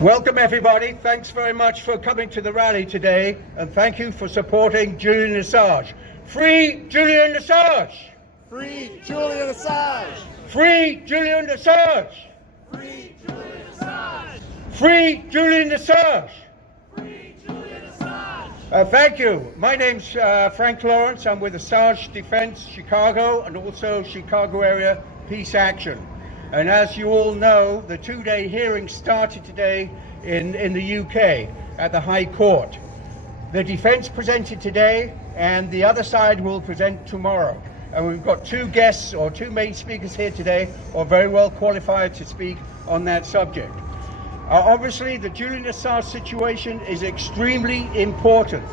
Welcome everybody. Thanks very much for coming to the rally today, and thank you for supporting Julian Assange. Free Julian Assange! Free Julian Assange! Free Julian Assange! Free Julian Assange! Free Julian Assange! Free Julian Assange! Thank you. My name's Frank Lawrence. I'm with Assange Defense Chicago and also Chicago Area Peace Action. And as you all know, the two-day hearing started today in the UK at the High Court. The defense presented today and the other side will present tomorrow. And we've got two guests or two main speakers here today who are very well qualified to speak on that subject. Obviously, the Julian Assange situation is extremely important.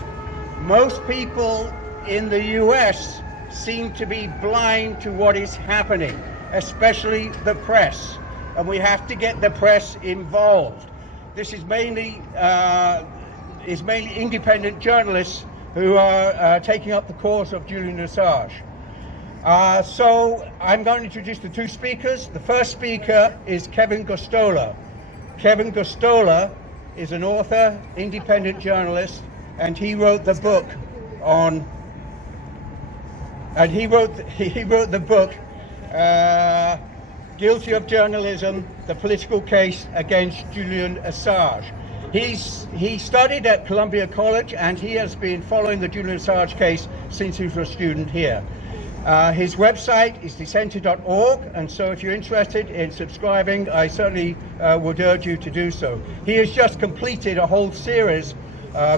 Most people in the US seem to be blind to what is happening, especially the press, and we have to get the press involved. This is mainly independent journalists who are taking up the cause of Julian Assange. So I'm going to introduce the two speakers. The first speaker is Kevin Gosztola. Kevin Gosztola is an author, independent journalist, and he wrote the book on. And he wrote the book. Guilty of Journalism, the Political Case Against Julian Assange. He studied at Columbia College and he has been following the Julian Assange case since he was a student here. His website is dissenter.org, and so if you're interested in subscribing, I certainly would urge you to do so. He has just completed a whole series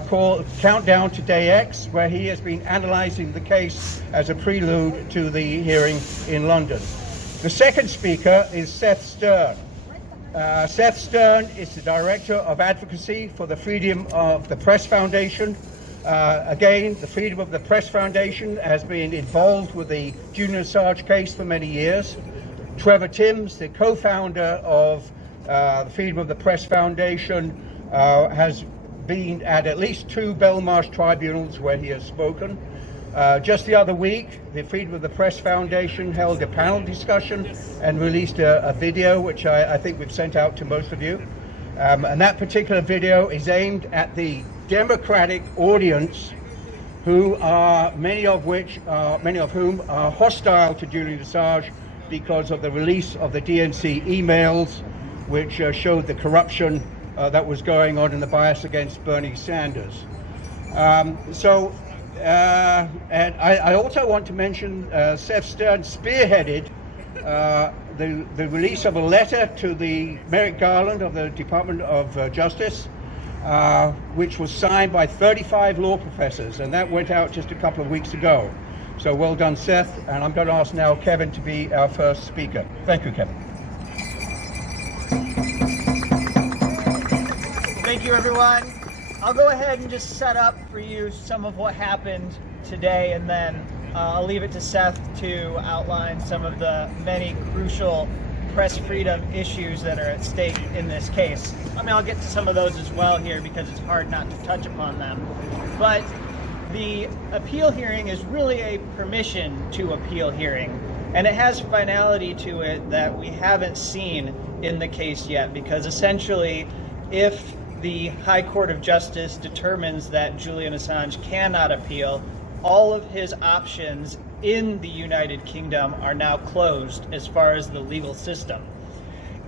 called Countdown to Day X, where he has been analyzing the case as a prelude to the hearing in London. The second speaker is Seth Stern. Seth Stern is the Director of Advocacy for the Freedom of the Press Foundation. Again, the Freedom of the Press Foundation has been involved with the Julian Assange case for many years. Trevor Timms, the co-founder of the Freedom of the Press Foundation, has been at least two Belmarsh tribunals where he has spoken. Just the other week, the Freedom of the Press Foundation held a panel discussion and released a video, which I think we've sent out to most of you. And that particular video is aimed at the Democratic audience, who are many of whom are hostile to Julian Assange because of the release of the DNC emails, which showed the corruption that was going on in the bias against Bernie Sanders. And I also want to mention Seth Stern spearheaded the release of a letter to the Merrick Garland of the Department of Justice, which was signed by 35 law professors, and that went out just a couple of weeks ago. So well done, Seth, and I'm going to ask now Kevin to be our first speaker. Thank you, Kevin. Thank you, everyone. I'll go ahead and just set up for you some of what happened today, and then I'll leave it to Seth to outline some of the many crucial press freedom issues that are at stake in this case. I mean, I'll get to some of those as well here because it's hard not to touch upon them. But the appeal hearing is really a permission to appeal hearing, and it has finality to it that we haven't seen in the case yet, because essentially, if the High Court of Justice determines that Julian Assange cannot appeal, all of his options in the United Kingdom are now closed as far as the legal system.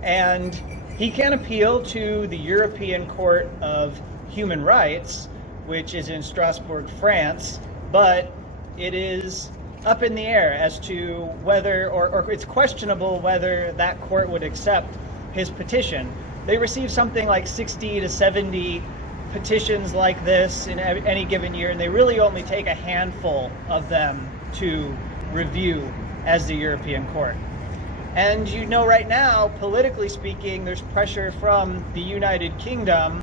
And he can appeal to the European Court of Human Rights, which is in Strasbourg, France, but it is up in the air as to whether, or it's questionable whether that court would accept his petition. They receive something like 60 to 70 petitions like this in any given year, and they really only take a handful of them to review as the European Court. And you know, right now, politically speaking, there's pressure from the United Kingdom,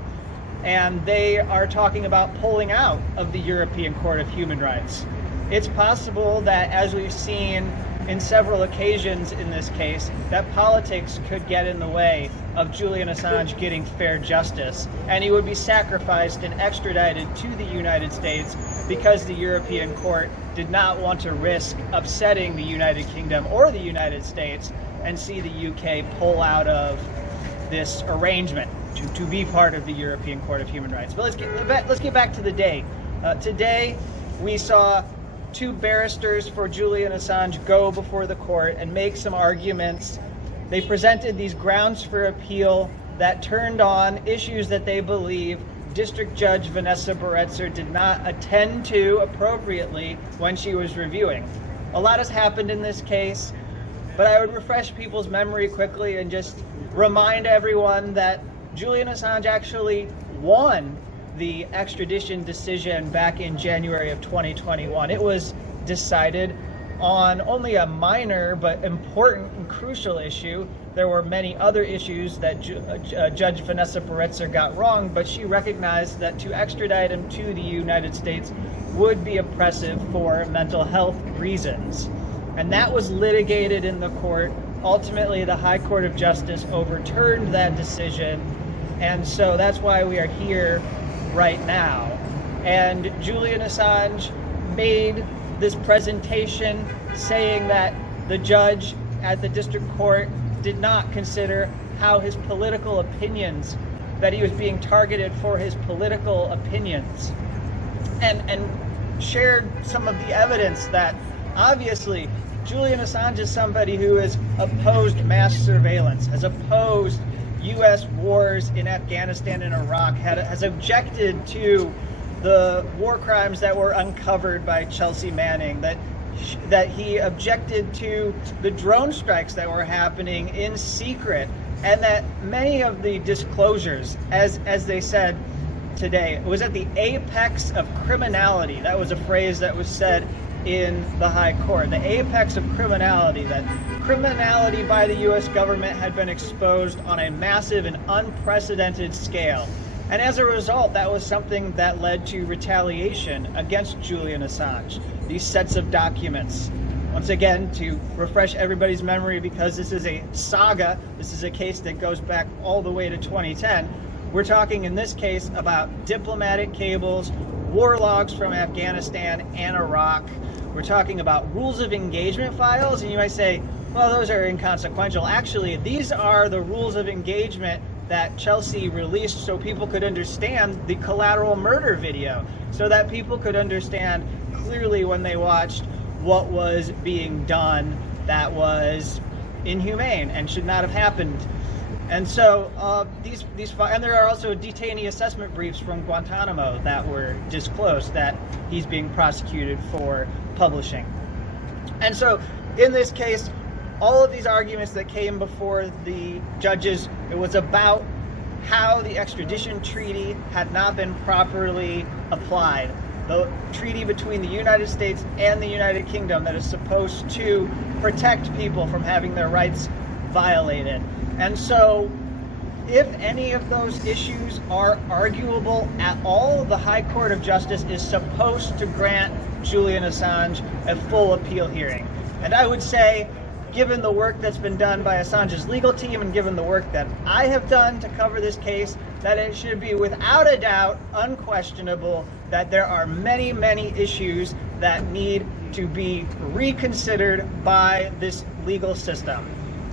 and they are talking about pulling out of the European Court of Human Rights. It's possible that, as we've seen in several occasions in this case, that politics could get in the way of Julian Assange getting fair justice, and he would be sacrificed and extradited to the United States because the European Court did not want to risk upsetting the United Kingdom or the United States and see the UK pull out of this arrangement to be part of the European Court of Human Rights. But let's get back to the day. Today, we saw two barristers for Julian Assange go before the court and make some arguments. They presented these grounds for appeal that turned on issues that they believe District Judge Vanessa Baretzer did not attend to appropriately when she was reviewing. A lot has happened in this case, but I would refresh people's memory quickly and just remind everyone that Julian Assange actually won the extradition decision back in January of 2021. It was decided on only a minor but important and crucial issue. There were many other issues that Judge Vanessa Baretzer got wrong, but she recognized that to extradite him to the United States would be oppressive for mental health reasons. And that was litigated in the court. Ultimately, the High Court of Justice overturned that decision, and so that's why we are here right now. And Julian Assange made this presentation saying that the judge at the district court did not consider how his political opinions, that he was being targeted for his political opinions, and shared some of the evidence that obviously Julian Assange is somebody who has opposed mass surveillance, has opposed U.S. wars in Afghanistan and Iraq, has objected to the war crimes that were uncovered by Chelsea Manning, that he objected to the drone strikes that were happening in secret, and that many of the disclosures, as they said today, was at the apex of criminality. That was a phrase that was said in the High Court. The apex of criminality, that criminality by the U.S. government had been exposed on a massive and unprecedented scale. And as a result, that was something that led to retaliation against Julian Assange. These sets of documents, once again, to refresh everybody's memory, because this is a saga, this is a case that goes back all the way to 2010. We're talking in this case about diplomatic cables, war logs from Afghanistan and Iraq. We're talking about rules of engagement files, and you might say, well, those are inconsequential. Actually, these are the rules of engagement that Chelsea released so people could understand the collateral murder video, so that people could understand clearly when they watched what was being done that was inhumane and should not have happened. And so and there are also detainee assessment briefs from Guantanamo that were disclosed that he's being prosecuted for publishing. And so in this case, all of these arguments that came before the judges, it was about how the extradition treaty had not been properly applied. The treaty between the United States and the United Kingdom that is supposed to protect people from having their rights violated. And so if any of those issues are arguable at all, the High Court of Justice is supposed to grant Julian Assange a full appeal hearing. And I would say, given the work that's been done by Assange's legal team and given the work that I have done to cover this case, that it should be without a doubt unquestionable that there are many, many issues that need to be reconsidered by this legal system.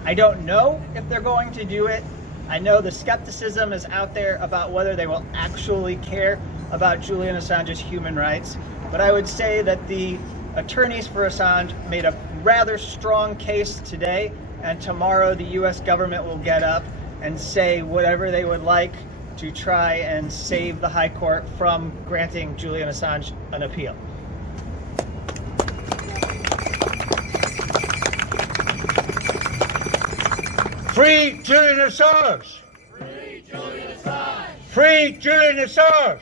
I don't know if they're going to do it. I know the skepticism is out there about whether they will actually care about Julian Assange's human rights, but I would say that the attorneys for Assange made a rather strong case today, and tomorrow the U.S. government will get up and say whatever they would like to try and save the High Court from granting Julian Assange an appeal. Free Julian Assange! Free Julian Assange! Free Julian Assange!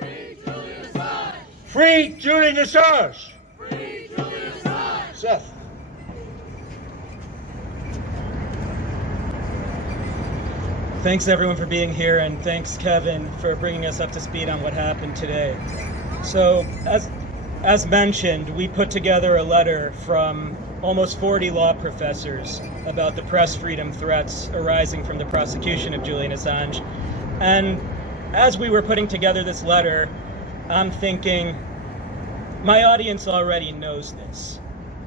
Free Julian Assange! Free Julian Assange! Free Julian Assange! Seth. Thanks everyone for being here, and thanks Kevin for bringing us up to speed on what happened today. So as mentioned, we put together a letter from almost 40 law professors about the press freedom threats arising from the prosecution of Julian Assange. And as we were putting together this letter, I'm thinking, my audience already knows this.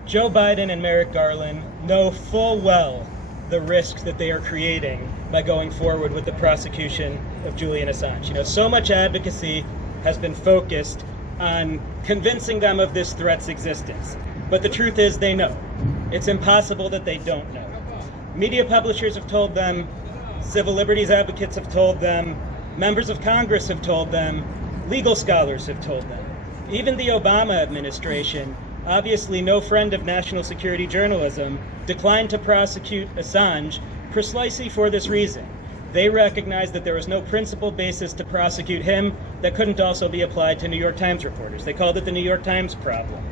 Joe Biden and Merrick Garland know full well the risks that they are creating by going forward with the prosecution of Julian Assange. You know, so much advocacy has been focused on convincing them of this threat's existence. But the truth is they know. It's impossible that they don't know. Media publishers have told them, civil liberties advocates have told them, members of Congress have told them, legal scholars have told them. Even the Obama administration, obviously no friend of national security journalism, declined to prosecute Assange precisely for this reason. They recognized that there was no principled basis to prosecute him that couldn't also be applied to New York Times reporters. They called it the New York Times problem.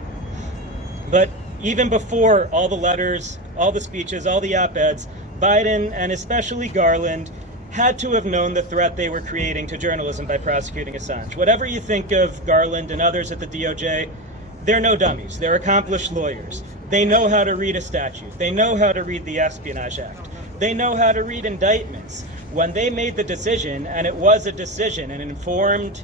But even before all the letters, all the speeches, all the op-eds, Biden and especially Garland had to have known the threat they were creating to journalism by prosecuting Assange. Whatever you think of Garland and others at the DOJ, they're no dummies. They're accomplished lawyers. They know how to read a statute. They know how to read the Espionage Act. They know how to read indictments. When they made the decision, and it was a decision, an informed,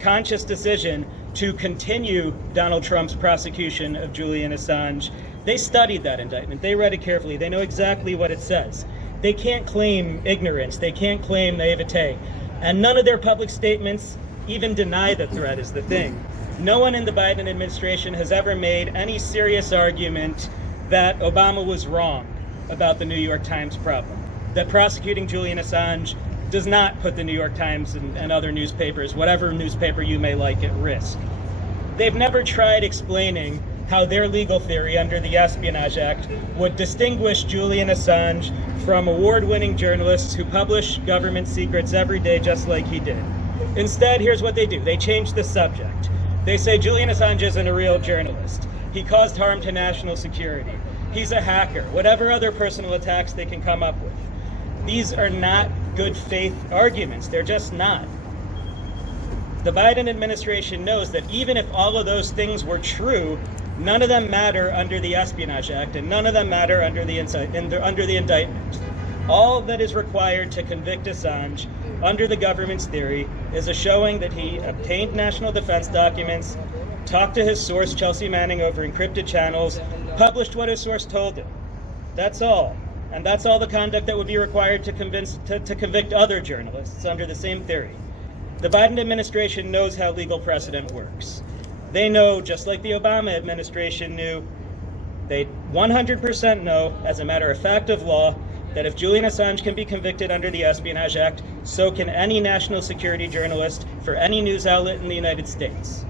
conscious decision to continue Donald Trump's prosecution of Julian Assange, they studied that indictment. They read it carefully. They know exactly what it says. They can't claim ignorance. They can't claim naivete. And none of their public statements even deny the threat is the thing. No one in the Biden administration has ever made any serious argument that Obama was wrong about the New York Times problem, that prosecuting Julian Assange does not put the New York Times and other newspapers, whatever newspaper you may like, at risk. They've never tried explaining how their legal theory under the Espionage Act would distinguish Julian Assange from award-winning journalists who publish government secrets every day just like he did. Instead, here's what they do. They change the subject. They say Julian Assange isn't a real journalist. He caused harm to national security. He's a hacker. Whatever other personal attacks they can come up with. These are not good faith arguments. They're just not. The Biden administration knows that even if all of those things were true, none of them matter under the Espionage Act, and none of them matter under the indictment. All that is required to convict Assange under the government's theory is a showing that he obtained national defense documents, talked to his source, Chelsea Manning, over encrypted channels, published what his source told him. That's all. And that's all the conduct that would be required to convict other journalists under the same theory. The Biden administration knows how legal precedent works. They know, just like the Obama administration knew, they 100% know, as a matter of fact of law, that if Julian Assange can be convicted under the Espionage Act, so can any national security journalist for any news outlet in the United States.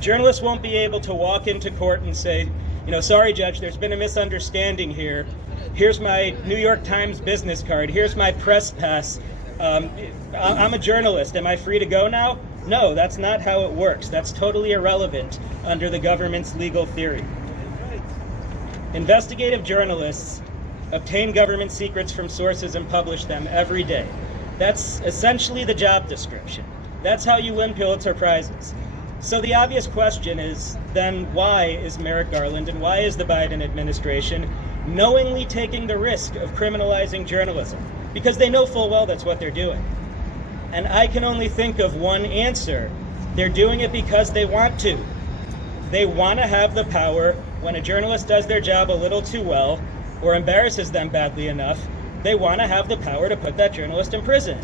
Journalists won't be able to walk into court and say, sorry, Judge, there's been a misunderstanding here. Here's my New York Times business card. Here's my press pass. I'm a journalist. Am I free to go now? No, that's not how it works. That's totally irrelevant under the government's legal theory. Investigative journalists obtain government secrets from sources and publish them every day. That's essentially the job description. That's how you win Pulitzer Prizes. So the obvious question is, then why is Merrick Garland and why is the Biden administration knowingly taking the risk of criminalizing journalism? Because they know full well that's what they're doing. And I can only think of one answer. They're doing it because they want to. They want to have the power when a journalist does their job a little too well or embarrasses them badly enough, they want to have the power to put that journalist in prison.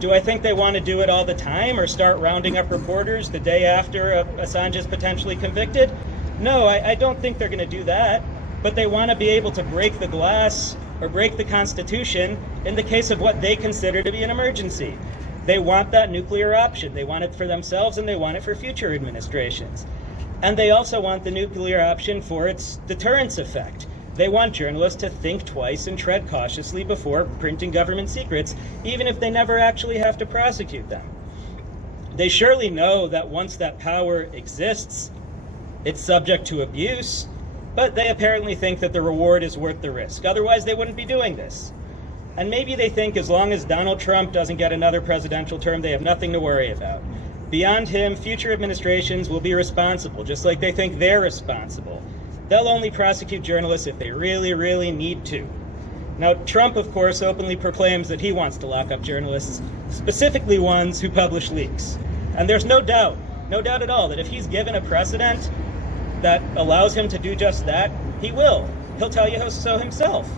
Do I think they want to do it all the time or start rounding up reporters the day after Assange is potentially convicted? No, I don't think they're going to do that. But they want to be able to break the glass or break the Constitution in the case of what they consider to be an emergency. They want that nuclear option. They want it for themselves and they want it for future administrations. And they also want the nuclear option for its deterrence effect. They want journalists to think twice and tread cautiously before printing government secrets, even if they never actually have to prosecute them. They surely know that once that power exists, it's subject to abuse, but they apparently think that the reward is worth the risk. Otherwise, they wouldn't be doing this. And maybe they think as long as Donald Trump doesn't get another presidential term, they have nothing to worry about. Beyond him, future administrations will be responsible, just like they think they're responsible. They'll only prosecute journalists if they really, really need to. Now, Trump, of course, openly proclaims that he wants to lock up journalists, specifically ones who publish leaks. And there's no doubt at all, that if he's given a precedent that allows him to do just that, he will. He'll tell you so himself.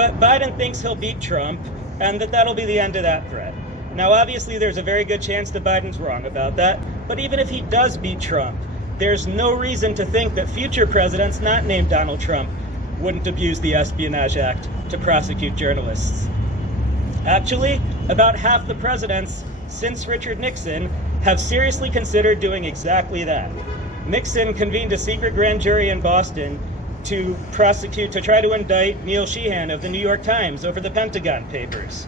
But Biden thinks he'll beat Trump, and that'll be the end of that threat. Now, obviously, there's a very good chance that Biden's wrong about that, but even if he does beat Trump, there's no reason to think that future presidents not named Donald Trump wouldn't abuse the Espionage Act to prosecute journalists. Actually, about half the presidents since Richard Nixon have seriously considered doing exactly that. Nixon convened a secret grand jury in Boston to try to indict Neil Sheehan of the New York Times over the Pentagon Papers.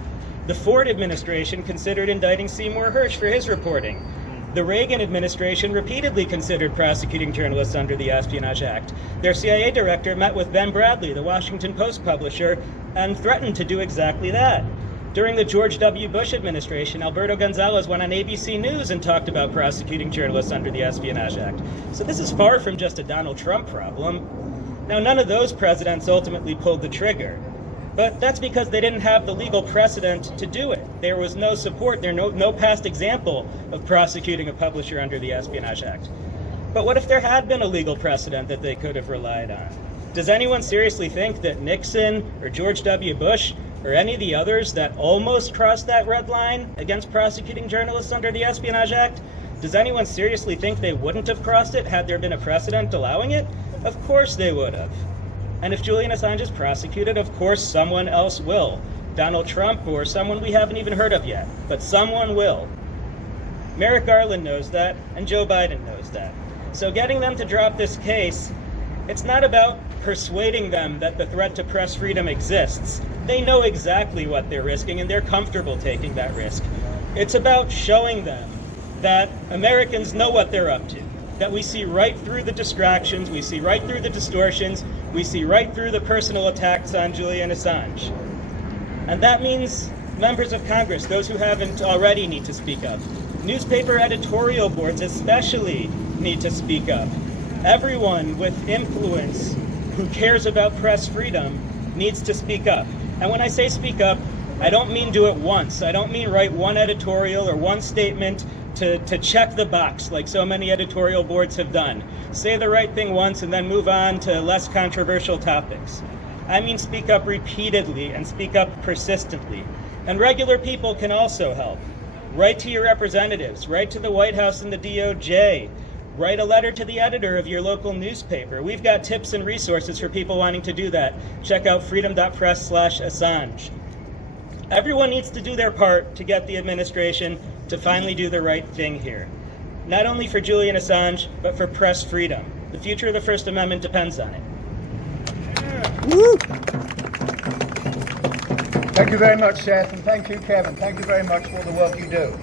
The Ford administration considered indicting Seymour Hersh for his reporting. The Reagan administration repeatedly considered prosecuting journalists under the Espionage Act. Their CIA director met with Ben Bradley, the Washington Post publisher, and threatened to do exactly that. During the George W. Bush administration, Alberto Gonzales went on ABC News and talked about prosecuting journalists under the Espionage Act. So this is far from just a Donald Trump problem. Now, none of those presidents ultimately pulled the trigger, but that's because they didn't have the legal precedent to do it. There was no support, no past example of prosecuting a publisher under the Espionage Act. But what if there had been a legal precedent that they could have relied on? Does anyone seriously think that Nixon or George W. Bush or any of the others that almost crossed that red line against prosecuting journalists under the Espionage Act, does anyone seriously think they wouldn't have crossed it had there been a precedent allowing it? Of course they would have. And if Julian Assange is prosecuted, of course someone else will. Donald Trump or someone we haven't even heard of yet, but someone will. Merrick Garland knows that, and Joe Biden knows that. So getting them to drop this case, it's not about persuading them that the threat to press freedom exists. They know exactly what they're risking, and they're comfortable taking that risk. It's about showing them that Americans know what they're up to, that we see right through the distractions, we see right through the distortions, we see right through the personal attacks on Julian Assange. And that means members of Congress, those who haven't already, need to speak up. Newspaper editorial boards especially need to speak up. Everyone with influence who cares about press freedom needs to speak up. And when I say speak up, I don't mean do it once. I don't mean write one editorial or one statement to check the box like so many editorial boards have done. Say the right thing once and then move on to less controversial topics. I mean speak up repeatedly and speak up persistently. And regular people can also help. Write to your representatives, write to the White House and the DOJ, write a letter to the editor of your local newspaper. We've got tips and resources for people wanting to do that. Check out freedom.press/Assange. Everyone needs to do their part to get the administration to finally do the right thing here. Not only for Julian Assange, but for press freedom. The future of the First Amendment depends on it. Woo! Thank you very much, Seth, and thank you, Kevin. Thank you very much for the work you do.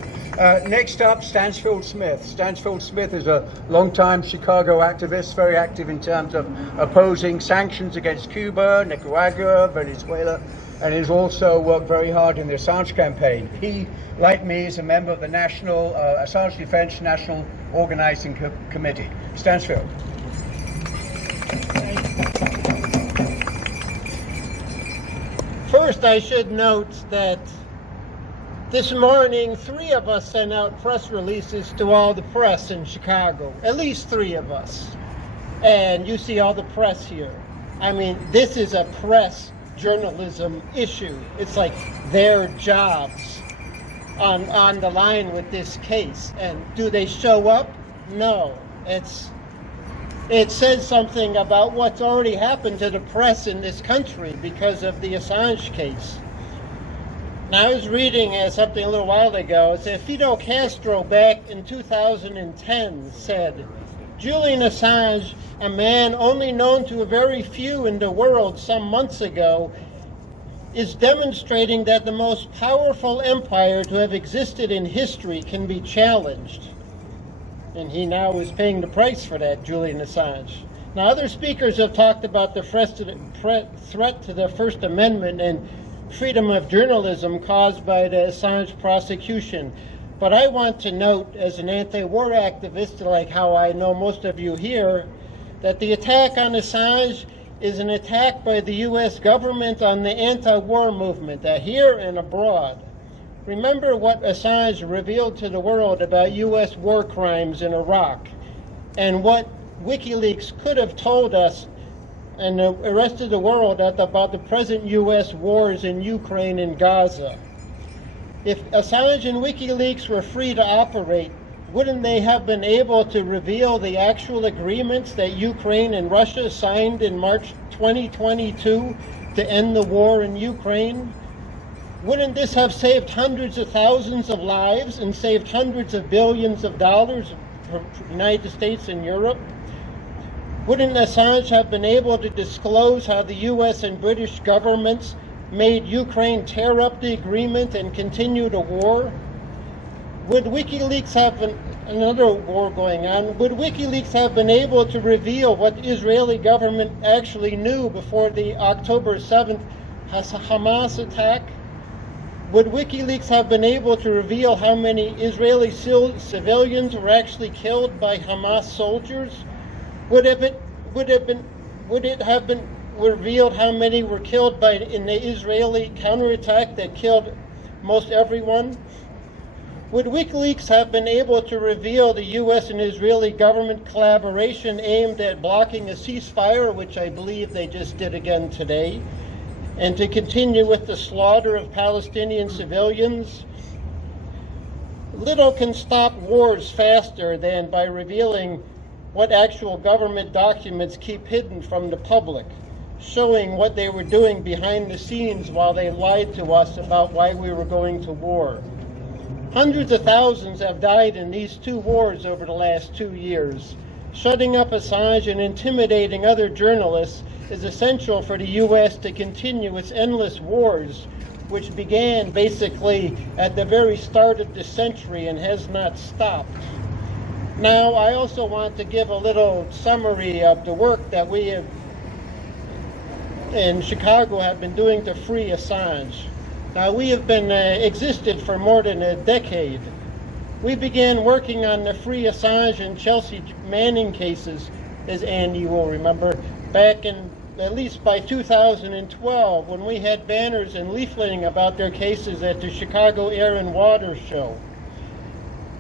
Next up, Stansfield Smith. Stansfield Smith is a longtime Chicago activist, very active in terms of opposing sanctions against Cuba, Nicaragua, Venezuela, and has also worked very hard in the Assange campaign. He, like me, is a member of the National Assange Defense National Organizing Committee. Stansfield. First, I should note that this morning, 3 of us sent out press releases to all the press in Chicago. At least 3 of us. And you see all the press here. I mean, this is a press journalism issue. It's like their jobs on the line with this case. And do they show up? No. It says something about what's already happened to the press in this country because of the Assange case. Now, I was reading something a little while ago. It said Fidel Castro back in 2010 said, Julian Assange, a man only known to a very few in the world some months ago, is demonstrating that the most powerful empire to have existed in history can be challenged. And he now is paying the price for that, Julian Assange. Now, other speakers have talked about the threat to the First Amendment and freedom of journalism caused by the Assange prosecution. But I want to note, as an anti-war activist, like how I know most of you here, that the attack on Assange is an attack by the U.S. government on the anti-war movement, here and abroad. Remember what Assange revealed to the world about U.S. war crimes in Iraq, and what WikiLeaks could have told us and the rest of the world about the present U.S. wars in Ukraine and Gaza. If Assange and WikiLeaks were free to operate, wouldn't they have been able to reveal the actual agreements that Ukraine and Russia signed in March 2022 to end the war in Ukraine? Wouldn't this have saved hundreds of thousands of lives and saved hundreds of billions of dollars for the United States and Europe? Wouldn't Assange have been able to disclose how the U.S. and British governments made Ukraine tear up the agreement and continue the war? Would WikiLeaks have another war going on? Would WikiLeaks have been able to reveal what the Israeli government actually knew before the October 7th Hamas attack? Would WikiLeaks have been able to reveal how many Israeli civilians were actually killed by Hamas soldiers? Would it have been revealed how many were killed in the Israeli counterattack that killed most everyone? Would WikiLeaks have been able to reveal the U.S. and Israeli government collaboration aimed at blocking a ceasefire, which I believe they just did again today, and to continue with the slaughter of Palestinian civilians? Little can stop wars faster than by revealing what actual government documents keep hidden from the public, showing what they were doing behind the scenes while they lied to us about why we were going to war. Hundreds of thousands have died in these two wars over the last 2 years. Shutting up Assange and intimidating other journalists is essential for the U.S. to continue its endless wars, which began basically at the very start of the century and has not stopped. Now, I also want to give a little summary of the work that we have in Chicago have been doing to free Assange. Now, we have been existed for more than a decade. We began working on the Free Assange and Chelsea Manning cases, as Andy will remember, back in at least by 2012, when we had banners and leafleting about their cases at the Chicago Air and Water Show.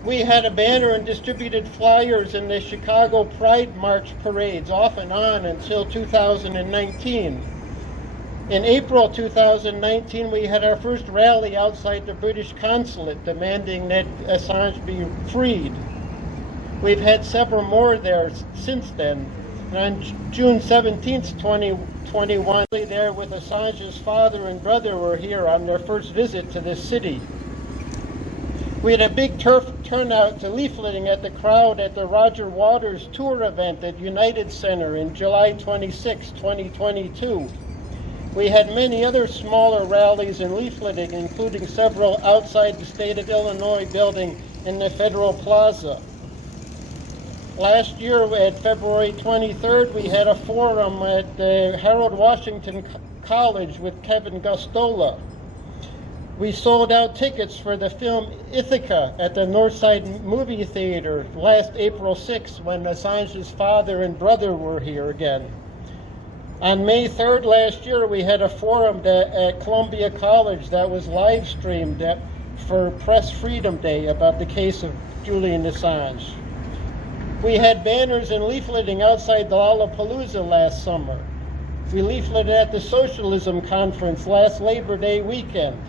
We had a banner and distributed flyers in the Chicago Pride March parades off and on until 2019. In April 2019, we had our first rally outside the British consulate demanding that Assange be freed. We've had several more there since then. And on June 17th, 2021, there with Assange's father and brother were here on their first visit to this city. We had a big turnout to leafleting at the crowd at the Roger Waters tour event at United Center in July 26, 2022. We had many other smaller rallies and leafleting, including several outside the state of Illinois building in the Federal Plaza. Last year, at February 23rd, we had a forum at the Harold Washington College with Kevin Gustola. We sold out tickets for the film Ithaca at the Northside Movie Theater last April 6th when Assange's father and brother were here again. On May 3rd last year, we had a forum at Columbia College that was live streamed for Press Freedom Day about the case of Julian Assange. We had banners and leafleting outside the Lollapalooza last summer. We leafleted at the Socialism Conference last Labor Day weekend.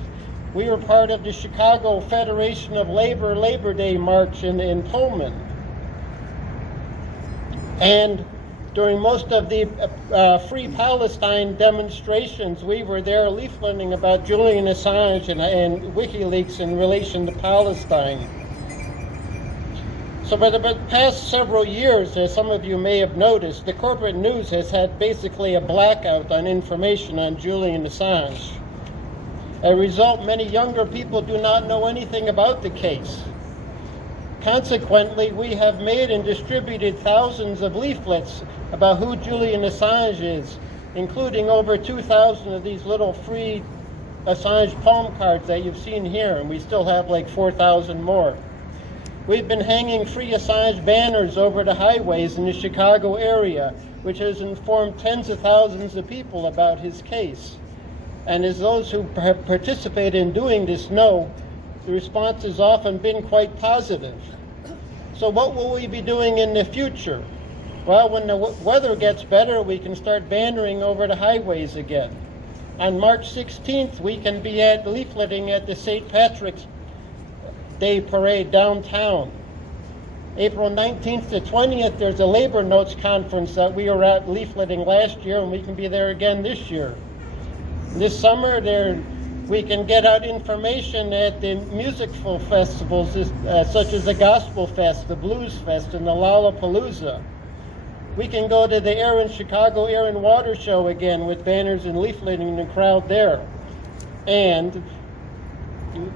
We were part of the Chicago Federation of Labor Day March in Pullman. And during most of the Free Palestine demonstrations, we were there leafleting about Julian Assange and WikiLeaks in relation to Palestine. So for the past several years, as some of you may have noticed, the corporate news has had basically a blackout on information on Julian Assange. As a result, many younger people do not know anything about the case. Consequently, we have made and distributed thousands of leaflets about who Julian Assange is, including over 2,000 of these little free Assange palm cards that you've seen here, and we still have like 4,000 more. We've been hanging Free Assange banners over the highways in the Chicago area, which has informed tens of thousands of people about his case. And as those who have participated in doing this know, the response has often been quite positive. So what will we be doing in the future? Well, when the weather gets better, we can start bannering over the highways again. On March 16th, we can be at leafleting at the St. Patrick's Day Parade downtown. April 19th to 20th, there's a labor notes conference that we were at leafleting last year, and we can be there again this year. This summer, we can get out information at the musical festivals such as the Gospel Fest, the Blues Fest, and the Lollapalooza. We can go to the Chicago Air and Water Show again with banners and leafleting the crowd there. And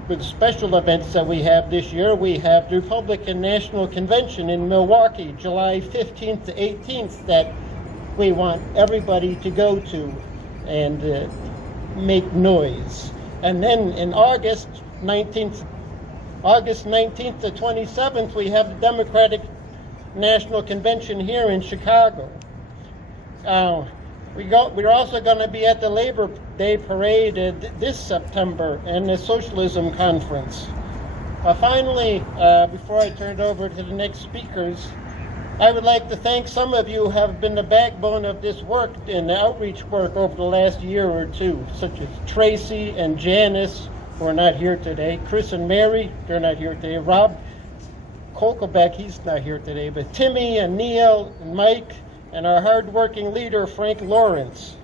with special events that we have this year, we have the Republican National Convention in Milwaukee, July 15th to 18th, that we want everybody to go to and make noise. And then in August 19th to 27th, we have the Democratic National Convention here in Chicago. We're also going to be at the Labor Day Parade this September and the Socialism Conference. Finally, before I turn it over to the next speakers, I would like to thank some of you who have been the backbone of this work and the outreach work over the last year or two, such as Tracy and Janice, who are not here today, Chris and Mary, they're not here today, Rob Kolkebeck, he's not here today, but Timmy and Neil and Mike and our hard-working leader, Frank Lawrence.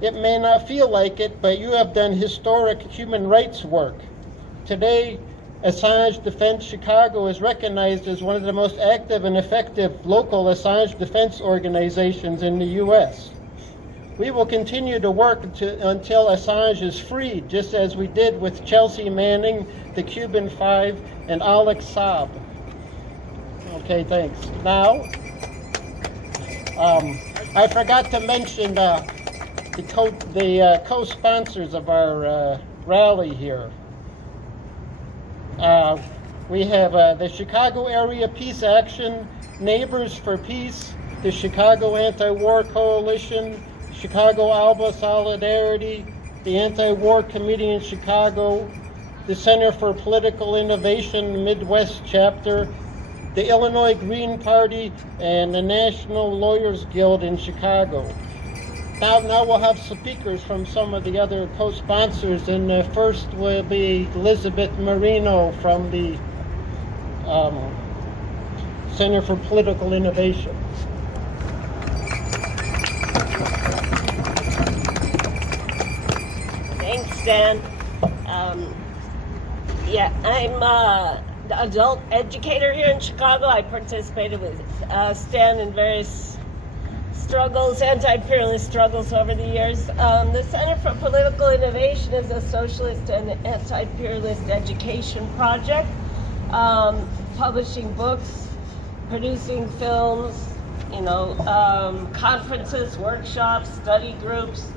It may not feel like it, but you have done historic human rights work. Today, Assange Defense Chicago is recognized as one of the most active and effective local Assange defense organizations in the U.S. We will continue to work until Assange is freed, just as we did with Chelsea Manning, the Cuban Five, and Alex Saab. Okay, thanks. Now, I forgot to mention the co-sponsors of our rally here. We have the Chicago Area Peace Action, Neighbors for Peace, the Chicago Anti-War Coalition, Chicago Alba Solidarity, the Anti-War Committee in Chicago, the Center for Political Innovation Midwest Chapter, the Illinois Green Party, and the National Lawyers Guild in Chicago. Now we'll have speakers from some of the other co-sponsors, and the first will be Elizabeth Marino from the Center for Political Innovation. Thanks, Dan. I'm the adult educator here in Chicago. I participated with Stan in various struggles, anti-imperialist struggles over the years. The Center for Political Innovation is a socialist and anti-imperialist education project, publishing books, producing films, conferences, workshops, study groups,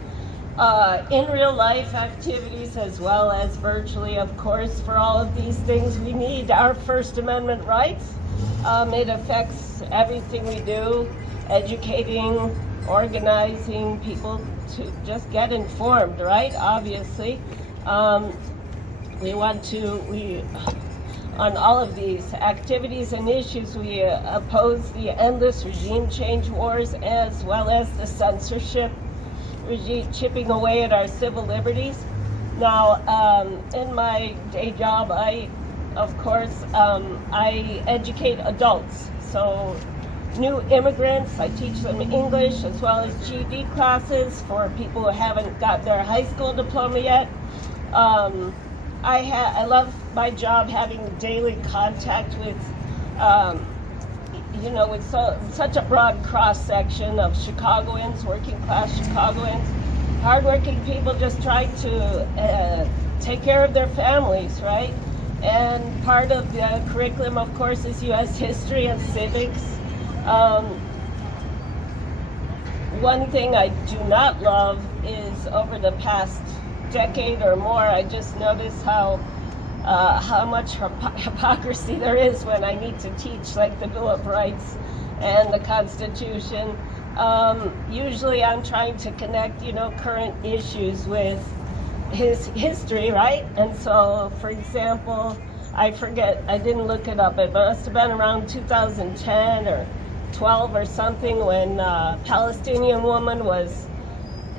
in real life activities, as well as virtually, of course. For all of these things, we need our First Amendment rights. It affects everything we do, educating, organizing people to just get informed, right? Obviously. We on all of these activities and issues, we oppose the endless regime change wars, as well as the censorship regime chipping away at our civil liberties. Now, in my day job, I educate adults. So new immigrants, I teach them English as well as GED classes for people who haven't got their high school diploma yet. I love my job, having daily contact with, with such a broad cross-section of Chicagoans, working class Chicagoans, hardworking people just trying to take care of their families, right? And part of the curriculum, of course, is U.S. history and civics. One thing I do not love is over the past decade or more, I just noticed how much hypocrisy there is when I need to teach, like the Bill of Rights and the Constitution. Usually I'm trying to connect, current issues with his history, right? And so, for example, I forget, I didn't look it up, it must have been around 2010 or 12 or something when a Palestinian woman was,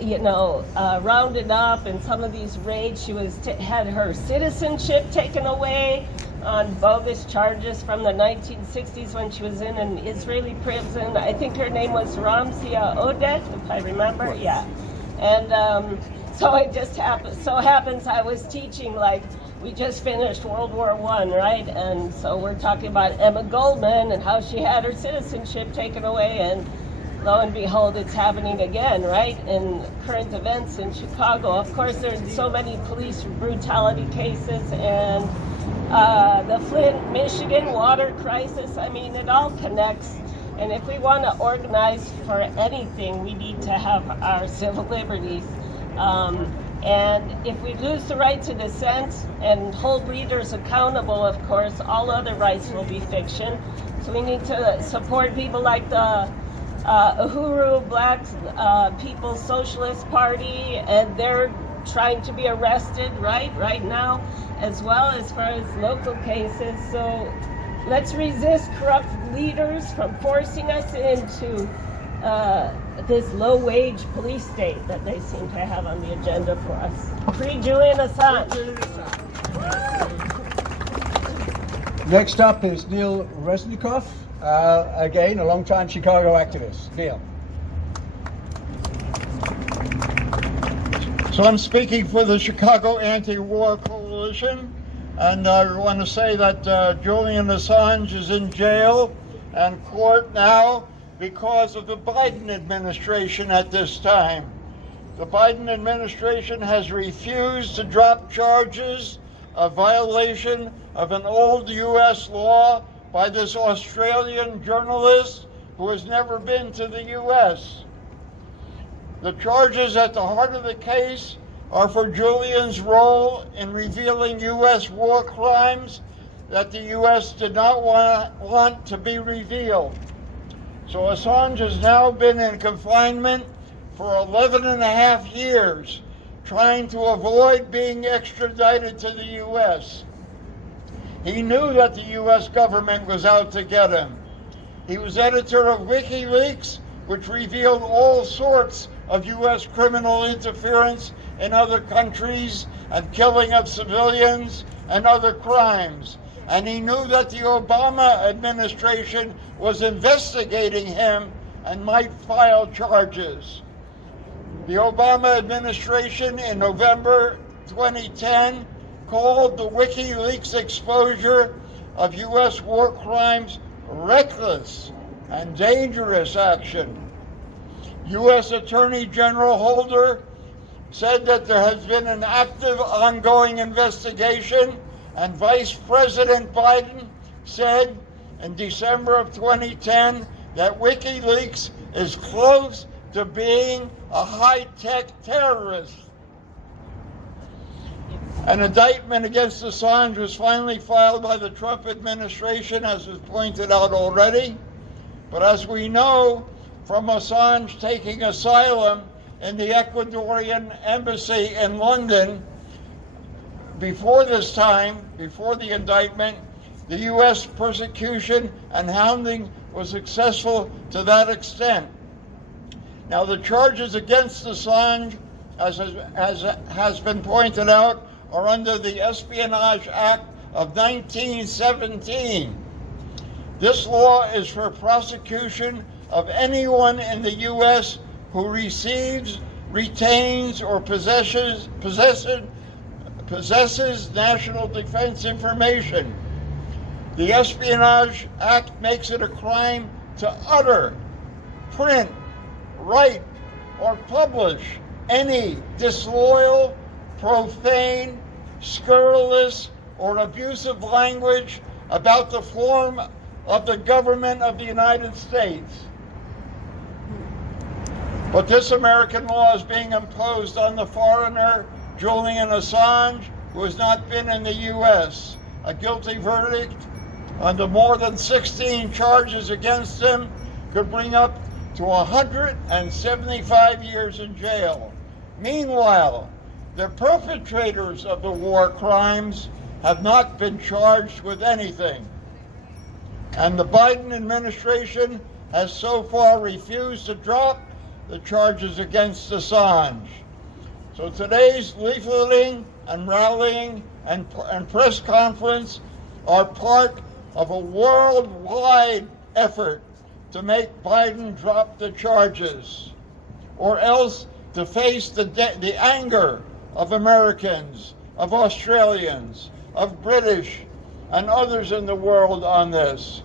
rounded up in some of these raids. She had her citizenship taken away on bogus charges from the 1960s when she was in an Israeli prison. I think her name was Ramzia Odet, if I remember. Yeah. And so it just happens I was teaching, like, we just finished World War I, right? And so we're talking about Emma Goldman and how she had her citizenship taken away, and lo and behold, it's happening again, right? In current events in Chicago. Of course, there's so many police brutality cases, and the Flint, Michigan water crisis. I mean, it all connects. And if we want to organize for anything, we need to have our civil liberties. And if we lose the right to dissent and hold leaders accountable, of course, all other rights will be fiction. So we need to support people like the Uhuru Black People's Socialist Party, and they're trying to be arrested right now, as well as far as local cases. So let's resist corrupt leaders from forcing us into this low-wage police state that they seem to have on the agenda for us. Free Julian Assange. Next up is Neil Resnikoff, again, a long-time Chicago activist. Neil. So I'm speaking for the Chicago Anti-War Coalition, and I want to say that Julian Assange is in jail and court now because of the Biden administration at this time. The Biden administration has refused to drop charges of violation of an old U.S. law by this Australian journalist who has never been to the U.S. The charges at the heart of the case are for Julian's role in revealing U.S. war crimes that the U.S. did not want to be revealed. So Assange has now been in confinement for 11 and a half years, trying to avoid being extradited to the U.S. He knew that the U.S. government was out to get him. He was editor of WikiLeaks, which revealed all sorts of U.S. criminal interference in other countries and killing of civilians and other crimes. And he knew that the Obama administration was investigating him and might file charges. The Obama administration in November 2010 called the WikiLeaks exposure of U.S. war crimes reckless and dangerous action. U.S. Attorney General Holder said that there has been an active ongoing investigation, and Vice President Biden said in December of 2010 that WikiLeaks is close to being a high-tech terrorist. An indictment against Assange was finally filed by the Trump administration, as was pointed out already. But as we know from Assange taking asylum in the Ecuadorian embassy in London, before this time, before the indictment, the U.S. persecution and hounding was successful to that extent. Now, the charges against Assange, as has been pointed out, are under the Espionage Act of 1917. This law is for prosecution of anyone in the U.S. who receives, retains, or possesses national defense information. The Espionage Act makes it a crime to utter, print, write, or publish any disloyal, profane, scurrilous, or abusive language about the form of the government of the United States. But this American law is being imposed on the foreigner Julian Assange, who has not been in the U.S. A guilty verdict on the more than 16 charges against him could bring up to 175 years in jail. Meanwhile, the perpetrators of the war crimes have not been charged with anything. And the Biden administration has so far refused to drop the charges against Assange. So today's leafleting and rallying and press conference are part of a worldwide effort to make Biden drop the charges, or else to face the anger of Americans, of Australians, of British, and others in the world on this.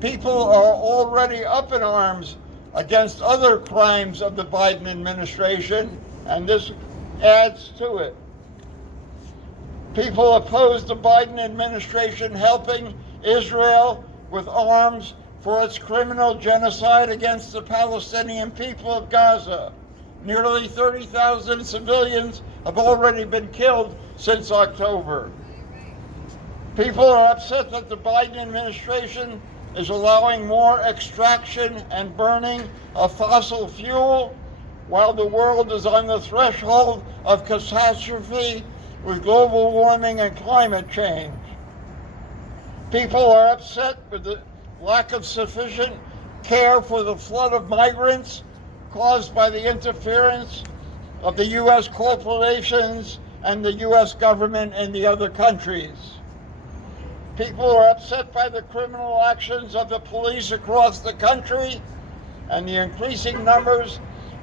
People are already up in arms against other crimes of the Biden administration, and this adds to it. People oppose the Biden administration helping Israel with arms for its criminal genocide against the Palestinian people of Gaza. Nearly 30,000 civilians have already been killed since October. People are upset that the Biden administration is allowing more extraction and burning of fossil fuel while the world is on the threshold of catastrophe with global warming and climate change. People are upset with the lack of sufficient care for the flood of migrants caused by the interference of the U.S. corporations and the U.S. government in the other countries. People are upset by the criminal actions of the police across the country and the increasing numbers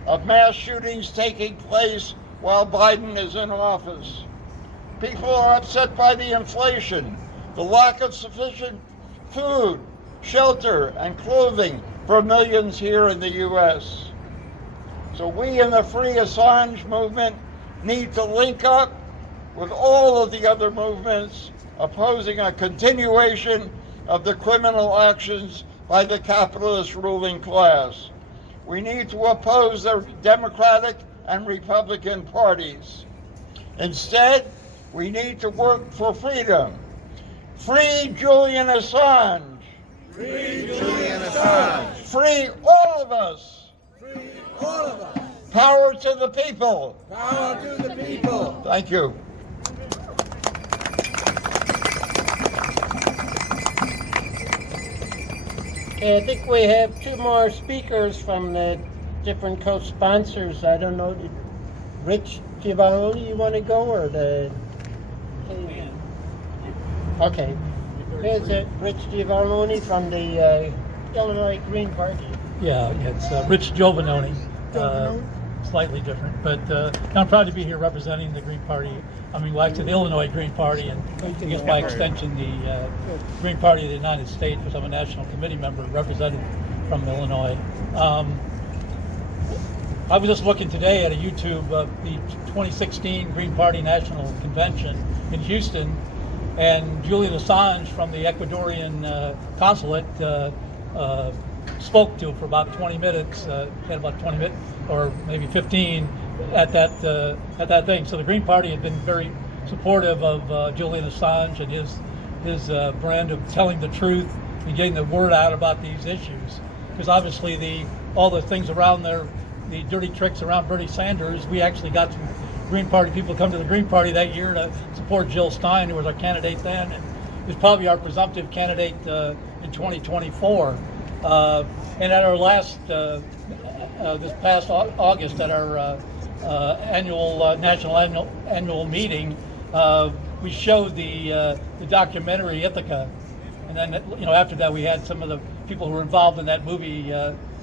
of mass shootings taking place while Biden is in office. People are upset by the inflation, the lack of sufficient food, shelter, and clothing for millions here in the U.S. So we in the Free Assange movement need to link up with all of the other movements opposing a continuation of the criminal actions by the capitalist ruling class. We need to oppose the Democratic and Republican parties. Instead, we need to work for freedom. Free Julian Assange. Free Julian Assange. Free all of us. Free all of us. Power to the people. Power to the people. Thank you. Okay, I think we have two more speakers from the different co-sponsors. I don't know, Rich Giovanni, you want to go, or the... Okay. Here's Rich Giovanni from the Illinois Green Party. Yeah, it's Rich Giovanni, slightly different, but I'm proud to be here representing the Green Party. I mean, well, actually the Illinois Green Party, and I guess by extension the Green Party of the United States, because I'm a national committee member represented from Illinois. I was just looking today at a YouTube of the 2016 Green Party National Convention in Houston, and Julian Assange from the Ecuadorian consulate spoke to for about 20 minutes, had about 20 minutes or maybe 15 at that thing. So the Green Party had been very supportive of Julian Assange and his brand of telling the truth and getting the word out about these issues. Because obviously all the things around there, the dirty tricks around Bernie Sanders, we actually got some Green Party people to come to the Green Party that year to support Jill Stein, who was our candidate then, and is probably our presumptive candidate in 2024. And at our last, this past August, at our national annual meeting, we showed the documentary Ithaca, and then after that we had some of the people who were involved in that movie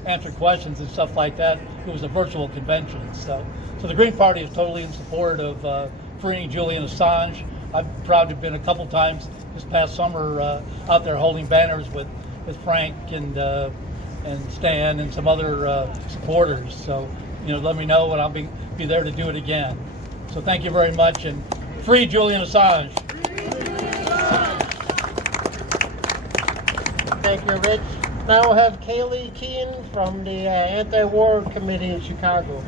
answer questions and stuff like that. It was a virtual convention, so the Green Party is totally in support of freeing Julian Assange. I'm proud to have been a couple times this past summer out there holding banners with Frank and Stan and some other supporters. So let me know, and I'll be there to do it again. So thank you very much, and free Julian Assange. Thank you, Rich. Now we'll have Kaylee Keane from the Anti-War Committee in Chicago.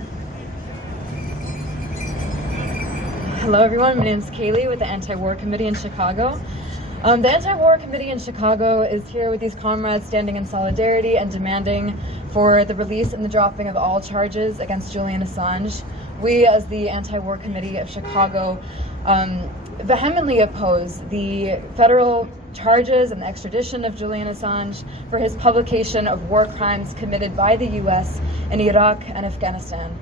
Hello everyone, my name is Kaylee with the Anti-War Committee in Chicago. The Anti-War Committee in Chicago is here with these comrades standing in solidarity and demanding for the release and the dropping of all charges against Julian Assange. We, as the Anti-War Committee of Chicago, vehemently oppose the federal charges and the extradition of Julian Assange for his publication of war crimes committed by the U.S. in Iraq and Afghanistan.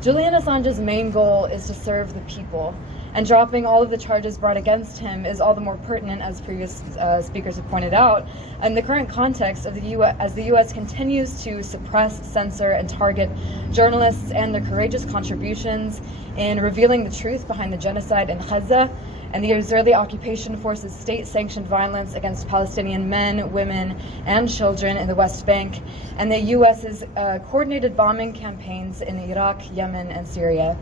Julian Assange's main goal is to serve the people, and dropping all of the charges brought against him is all the more pertinent, as previous speakers have pointed out, in the current context of the U.S. as the U.S. continues to suppress, censor, and target journalists and their courageous contributions in revealing the truth behind the genocide in Gaza and the Israeli occupation forces' state-sanctioned violence against Palestinian men, women, and children in the West Bank, and the U.S.'s coordinated bombing campaigns in Iraq, Yemen, and Syria.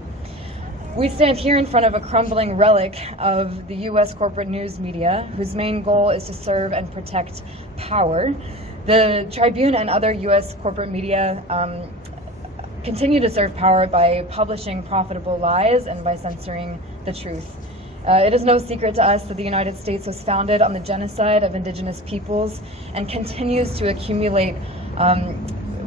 We stand here in front of a crumbling relic of the U.S. corporate news media, whose main goal is to serve and protect power. The Tribune and other U.S. corporate media continue to serve power by publishing profitable lies and by censoring the truth. It is no secret to us that the United States was founded on the genocide of indigenous peoples and continues to accumulate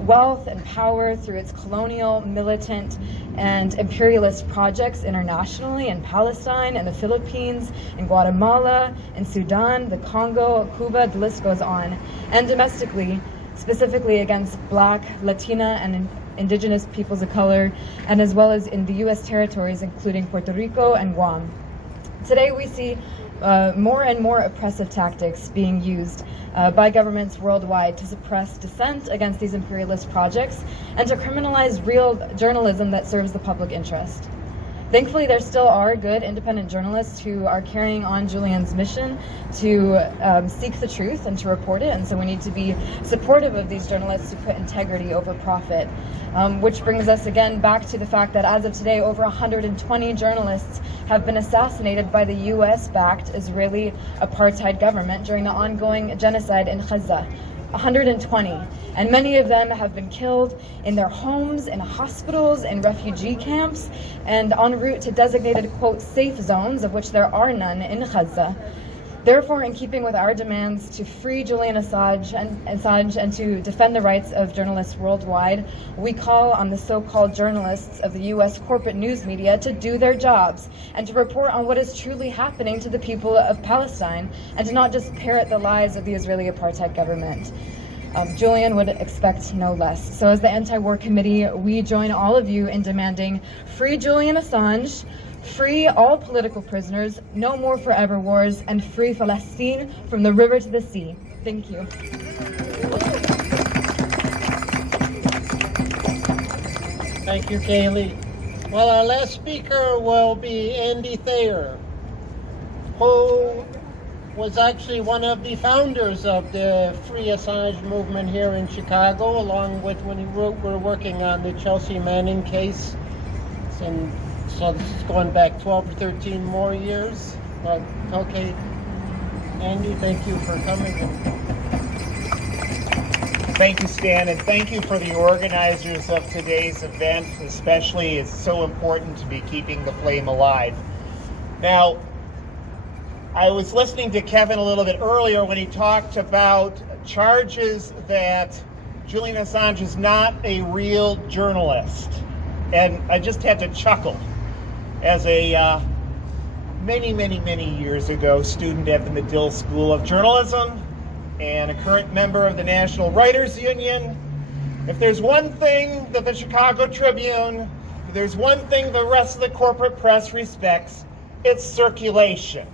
wealth and power through its colonial, militant, and imperialist projects internationally in Palestine, in the Philippines, in Guatemala, in Sudan, the Congo, Cuba, the list goes on, and domestically, specifically against Black, Latina, and indigenous peoples of color, and as well as in the U.S. territories, including Puerto Rico and Guam. Today we see more and more oppressive tactics being used by governments worldwide to suppress dissent against these imperialist projects and to criminalize real journalism that serves the public interest. Thankfully, there still are good independent journalists who are carrying on Julian's mission to seek the truth and to report it, and so we need to be supportive of these journalists who put integrity over profit. Which brings us again back to the fact that as of today, over 120 journalists have been assassinated by the US-backed Israeli apartheid government during the ongoing genocide in Gaza. 120, and many of them have been killed in their homes, in hospitals, in refugee camps, and en route to designated, quote, safe zones, of which there are none in Gaza. Therefore, in keeping with our demands to free Julian Assange and to defend the rights of journalists worldwide, we call on the so-called journalists of the U.S. corporate news media to do their jobs and to report on what is truly happening to the people of Palestine and to not just parrot the lies of the Israeli apartheid government. Julian would expect no less. So as the Anti-War Committee, we join all of you in demanding free Julian Assange, free all political prisoners, no more forever wars, and free Palestine from the river to the sea. Thank you. Thank you, Kaylee. Well, our last speaker will be Andy Thayer, who was actually one of the founders of the Free Assange movement here in Chicago, along with when we're working on the Chelsea Manning case. And so this is going back 12 or 13 more years. But okay, Andy, thank you for coming. Thank you, Stan, and thank you for the organizers of today's event. Especially, it's so important to be keeping the flame alive. Now, I was listening to Kevin a little bit earlier when he talked about charges that Julian Assange is not a real journalist. And I just had to chuckle as a many years ago student at the Medill School of Journalism and a current member of the National Writers Union. If there's one thing that the Chicago Tribune, if there's one thing the rest of the corporate press respects, it's circulation.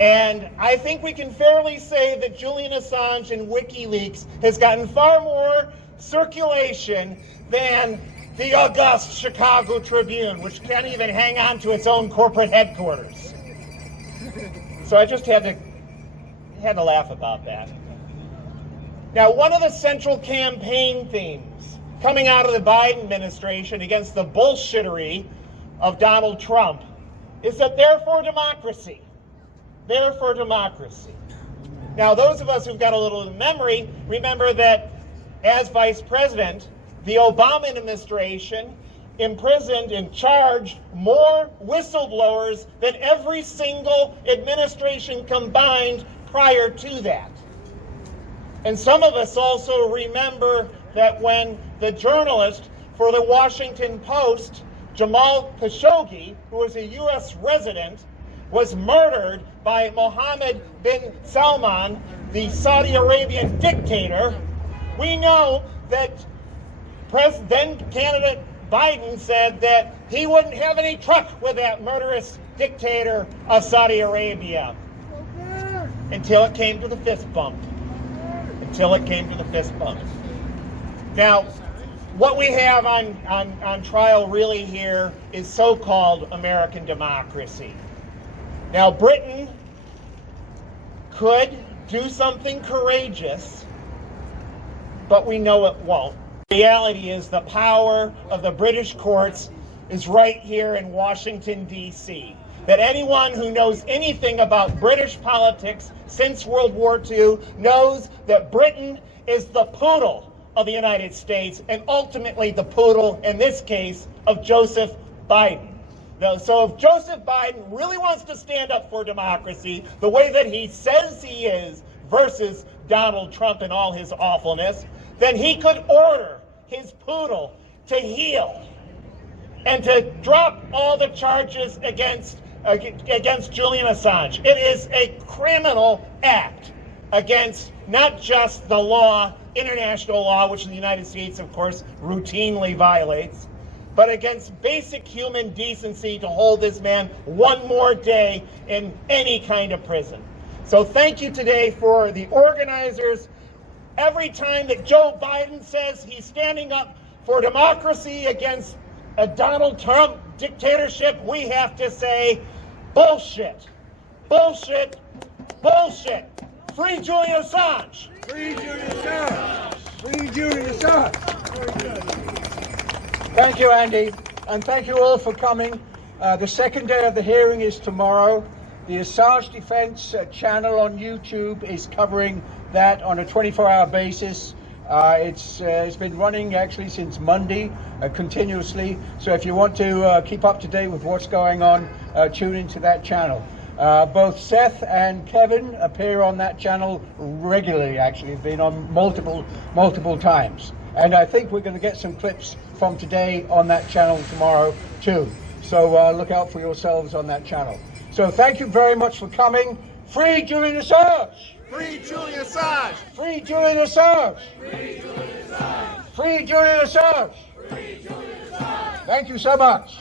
And I think we can fairly say that Julian Assange and WikiLeaks has gotten far more circulation than the august Chicago Tribune, which can't even hang on to its own corporate headquarters. So I just had to laugh about that. Now, one of the central campaign themes coming out of the Biden administration against the bullshittery of Donald Trump is that they're for democracy. They're for democracy. Now, those of us who've got a little memory remember that as vice president, the Obama administration imprisoned and charged more whistleblowers than every single administration combined prior to that. And some of us also remember that when the journalist for the Washington Post, Jamal Khashoggi, who was a U.S. resident, was murdered by Mohammed bin Salman, the Saudi Arabian dictator, we know that then candidate Biden said that he wouldn't have any truck with that murderous dictator of Saudi Arabia until it came to the fist bump. Until it came to the fist bump. Now, what we have on trial really here is so-called American democracy. Now, Britain could do something courageous, but we know it won't. The reality is the power of the British courts is right here in Washington, D.C. That anyone who knows anything about British politics since World War II knows that Britain is the poodle of the United States, and ultimately the poodle, in this case, of Joseph Biden. So if Joseph Biden really wants to stand up for democracy the way that he says he is versus Donald Trump and all his awfulness, then he could order his poodle to heel and to drop all the charges against Julian Assange. It is a criminal act against not just the law, international law, which the United States, of course, routinely violates, but against basic human decency to hold this man one more day in any kind of prison. So thank you today for the organizers. Every time that Joe Biden says he's standing up for democracy against a Donald Trump dictatorship, we have to say, bullshit, bullshit, bullshit. Free Julian Assange. Free Julian Assange. Free Julian Assange. Thank you, Andy, and thank you all for coming. The second day of the hearing is tomorrow. The Assange Defense channel on YouTube is covering that on a 24-hour basis. It's been running actually since Monday continuously. So if you want to keep up to date with what's going on, tune into that channel. Both Seth and Kevin appear on that channel regularly. Actually, have been on multiple times. And I think we're going to get some clips from today on that channel tomorrow too. So look out for yourselves on that channel. So thank you very much for coming. Free Julian Assange! Free Julian Assange! Free Julian Assange! Free Julian Assange! Free Julian Assange! Free Julian Assange! Thank you so much.